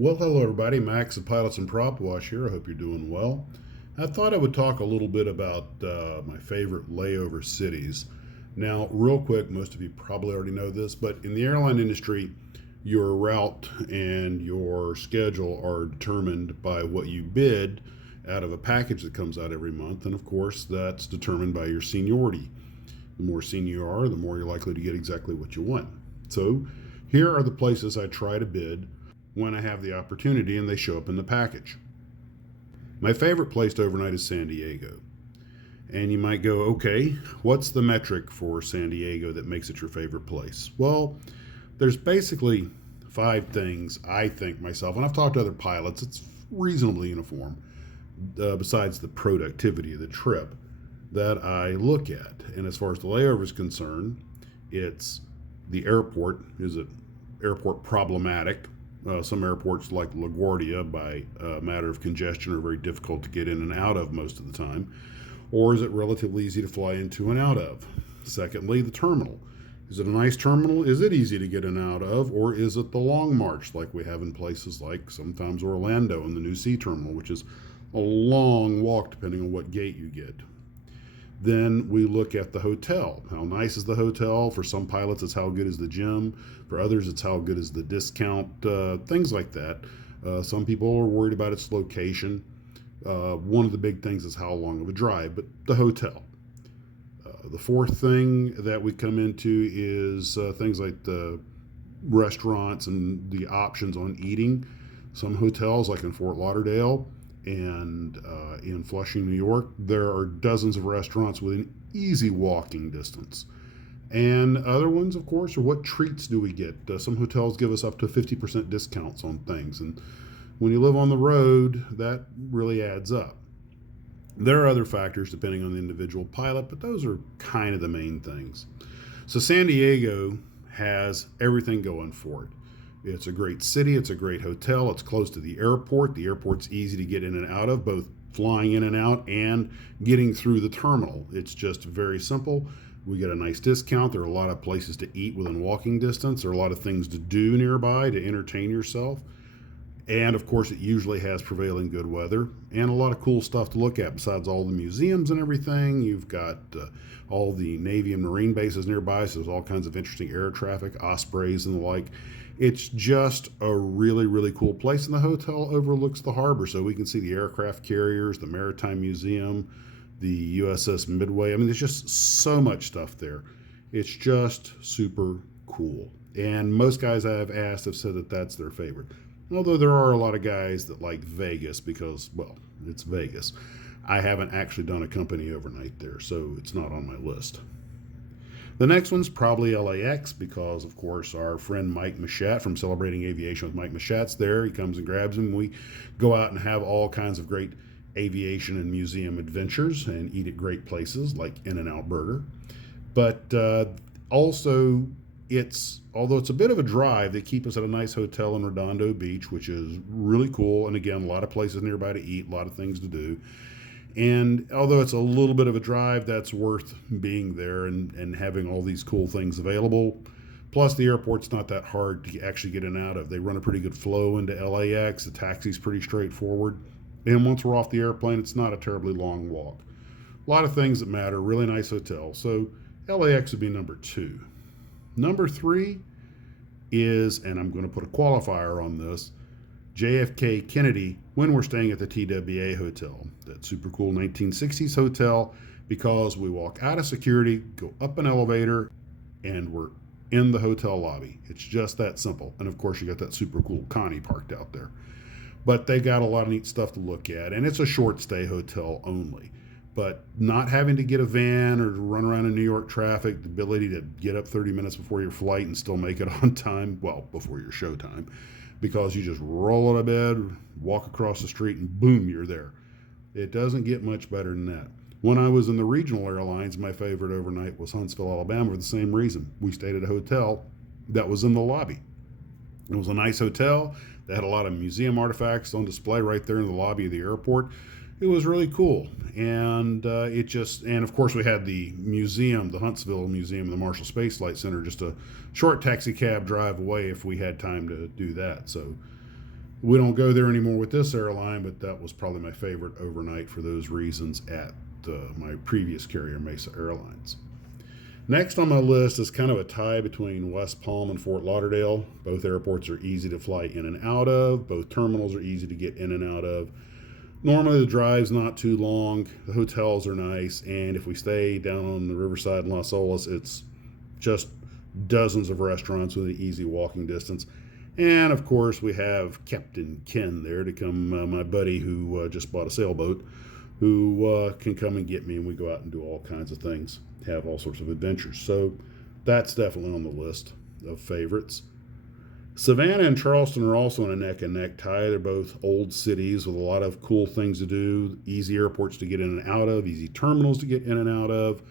Well, hello everybody. Max of Pilots and Prop Wash here. I hope you're doing well. I thought I would talk a little bit about my favorite layover cities. Now, real quick, most of you probably already know this, but in the airline industry, your route and your schedule are determined by what you bid out of a package that comes out every month, and of course, that's determined by your seniority. The more senior you are, the more you're likely to get exactly what you want. So, here are the places I try to bid when I have the opportunity and they show up in the package. My favorite place to overnight is San Diego. And you might go, okay, what's the metric for San Diego that makes it your favorite place? Well, there's basically five things I think myself, and I've talked to other pilots, it's reasonably uniform, besides the productivity of the trip, that I look at. And as far as the layover is concerned, it's the airport. Is it airport problematic? Some airports like LaGuardia, by a matter of congestion, are very difficult to get in and out of most of the time. Or is it relatively easy to fly into and out of? Secondly, the terminal. Is it a nice terminal? Is it easy to get in and out of? Or is it the long march like we have in places like sometimes Orlando and the new Sea Terminal, which is a long walk depending on what gate you get? Then we look at the hotel. How nice is the hotel? For some pilots, it's how good is the gym. For others, it's how good is the discount, things like that. Some people are worried about its location. One of the big things is how long of a drive, but the hotel. The fourth thing that we come into is things like the restaurants and the options on eating. Some hotels, like in Fort Lauderdale, and in Flushing, New York, there are dozens of restaurants within easy walking distance. And other ones, of course, are what treats do we get? Some hotels give us up to 50% discounts on things. And when you live on the road, that really adds up. There are other factors depending on the individual pilot, but those are kind of the main things. So San Diego has everything going for it. It's a great city. It's a great hotel. It's close to the airport. The airport's easy to get in and out of, both flying in and out and getting through the terminal. It's just very simple. We get a nice discount. There are a lot of places to eat within walking distance. There are a lot of things to do nearby to entertain yourself. And of course, it usually has prevailing good weather and a lot of cool stuff to look at besides all the museums and everything. You've got all the Navy and Marine bases nearby, so there's all kinds of interesting air traffic, ospreys and the like. It's just a really, really cool place, and the hotel overlooks the harbor, so we can see the aircraft carriers, the Maritime Museum, the USS Midway. I mean, there's just so much stuff there. It's just super cool. And most guys I've asked have said that that's their favorite. Although there are a lot of guys that like Vegas because, well, it's Vegas. I haven't actually done a company overnight there, so it's not on my list. The next one's probably LAX because, of course, our friend Mike Machat from Celebrating Aviation with Mike Machat's there. He comes and grabs him. We go out and have all kinds of great aviation and museum adventures and eat at great places like In-N-Out Burger. But also, although it's a bit of a drive, they keep us at a nice hotel in Redondo Beach, which is really cool. And again, a lot of places nearby to eat, a lot of things to do. And although it's a little bit of a drive, that's worth being there and having all these cool things available. Plus, the airport's not that hard to actually get in and out of. They run a pretty good flow into LAX. The taxi's pretty straightforward. And once we're off the airplane, it's not a terribly long walk. A lot of things that matter. Really nice hotel. So LAX would be number 2. Number 3 is, and I'm going to put a qualifier on this, JFK Kennedy when we're staying at the TWA Hotel, that super cool 1960s hotel, because we walk out of security, go up an elevator, and we're in the hotel lobby. It's just that simple. And of course, you got that super cool Connie parked out there. But they got a lot of neat stuff to look at, and it's a short stay hotel only. But not having to get a van or to run around in New York traffic, the ability to get up 30 minutes before your flight and still make it on time, well, before your show time, because you just roll out of bed, walk across the street, and boom, you're there. It doesn't get much better than that. When I was in the regional airlines, my favorite overnight was Huntsville, Alabama, for the same reason. We stayed at a hotel that was in the lobby. It was a nice hotel. They had a lot of museum artifacts on display right there in the lobby of the airport. It was really cool. And and of course we had the museum, the Huntsville Museum and the Marshall Space Flight Center, just a short taxi cab drive away if we had time to do that. So We don't go there anymore with this airline, but that was probably my favorite overnight for those reasons at my previous carrier, Mesa Airlines. Next on my list is kind of a tie between West Palm and Fort Lauderdale. Both airports are easy to fly in and out of. Both terminals are easy to get in and out of. Normally the drive's not too long. The hotels are nice. And if we stay down on the riverside in Las Olas, it's just dozens of restaurants within easy walking distance. And of course, we have Captain Ken there to come, my buddy who just bought a sailboat, who can come and get me, and we go out and do all kinds of things, have all sorts of adventures. So that's definitely on the list of favorites. Savannah and Charleston are also in a neck and neck tie. They're both old cities with a lot of cool things to do, easy airports to get in and out of, easy terminals to get in and out of,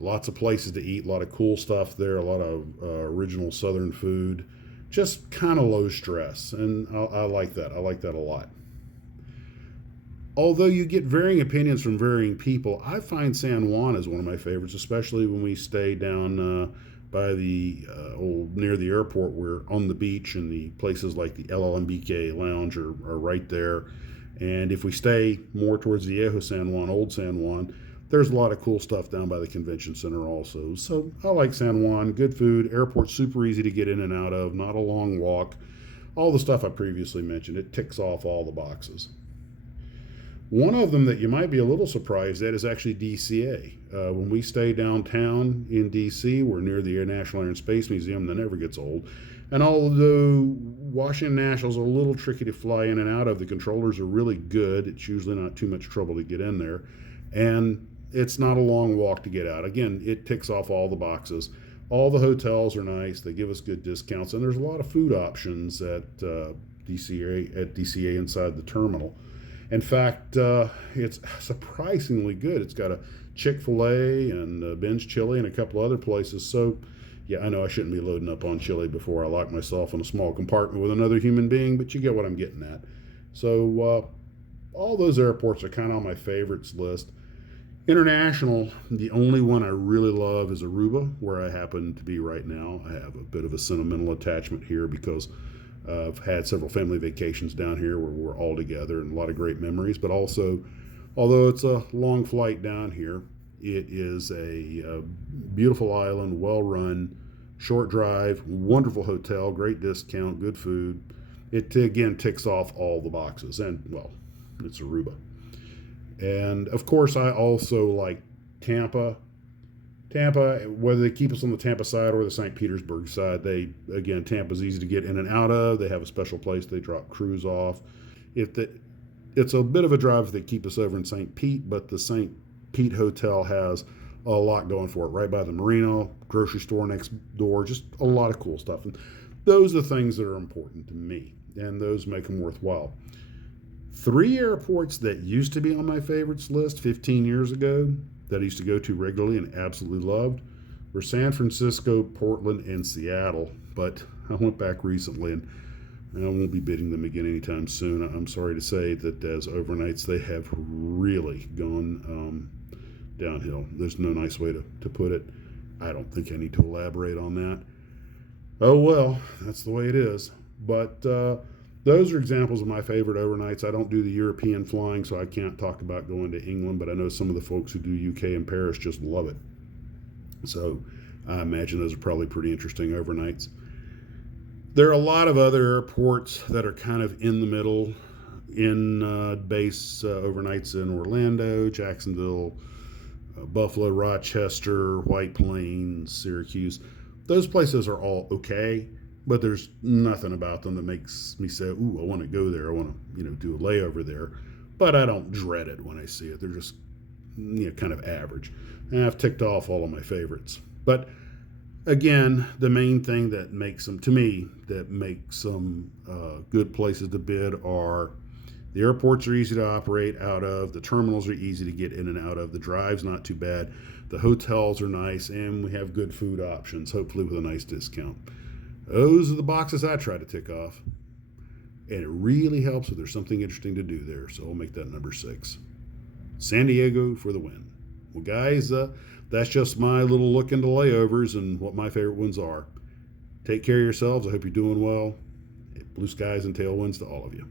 lots of places to eat, a lot of cool stuff there, a lot of original Southern food, just kind of low stress. And I like that. I like that a lot. Although you get varying opinions from varying people, I find San Juan is one of my favorites, especially when we stay down by the near the airport. We're on the beach, and the places like the LLMBK Lounge are right there. And if we stay more towards the Viejo San Juan, Old San Juan, there's a lot of cool stuff down by the convention center also. So I like San Juan. Good food, airport super easy to get in and out of, not a long walk. All the stuff I previously mentioned, it ticks off all the boxes. One of them that you might be a little surprised at is actually DCA. When we stay downtown in DC, we're near the National Air and Space Museum. That never gets old. And although Washington National's a little tricky to fly in and out of, the controllers are really good. It's usually not too much trouble to get in there. And it's not a long walk to get out. Again, it ticks off all the boxes. All the hotels are nice. They give us good discounts. And there's a lot of food options at DCA inside the terminal. In fact, it's surprisingly good. It's got a Chick-fil-A and Ben's Chili and a couple other places. So, yeah, I know I shouldn't be loading up on chili before I lock myself in a small compartment with another human being, but you get what I'm getting at. So, all those airports are kind of on my favorites list. International, the only one I really love is Aruba, where I happen to be right now. I have a bit of a sentimental attachment here because I've had several family vacations down here where we're all together and a lot of great memories. But also, although it's a long flight down here, it is a beautiful island, well run, short drive, wonderful hotel, great discount, good food. It again ticks off all the boxes, and well, it's Aruba. And of course, I also like Tampa. Tampa, whether they keep us on the Tampa side or the St. Petersburg side, Tampa's easy to get in and out of. They have a special place they drop crews off. It's a bit of a drive if they keep us over in St. Pete, but the St. Pete Hotel has a lot going for it. Right by the Marina, grocery store next door, just a lot of cool stuff. And those are the things that are important to me, and those make them worthwhile. 3 airports that used to be on my favorites list 15 years ago that I used to go to regularly and absolutely loved were San Francisco, Portland, and Seattle. But I went back recently, and I won't be bidding them again anytime soon. I'm sorry to say that as overnights, they have really gone downhill. There's no nice way to put it. I don't think I need to elaborate on that. Oh well, that's the way it is. But those are examples of my favorite overnights. I don't do the European flying, so I can't talk about going to England, but I know some of the folks who do UK and Paris just love it. So I imagine those are probably pretty interesting overnights. There are a lot of other airports that are kind of in the middle, in base overnights in Orlando, Jacksonville, Buffalo, Rochester, White Plains, Syracuse. Those places are all okay, but there's nothing about them that makes me say, ooh, I want to go there. I want to, do a layover there. But I don't dread it when I see it. They're just, kind of average. And I've ticked off all of my favorites. But again, the main thing that makes them, to me, that makes them good places to bid are the airports are easy to operate out of, the terminals are easy to get in and out of, the drive's not too bad, the hotels are nice, and we have good food options, hopefully with a nice discount. Those are the boxes I try to tick off. And it really helps if there's something interesting to do there. So I'll make that number 6. San Diego for the win. Well, guys, that's just my little look into layovers and what my favorite ones are. Take care of yourselves. I hope you're doing well. Blue skies and tailwinds to all of you.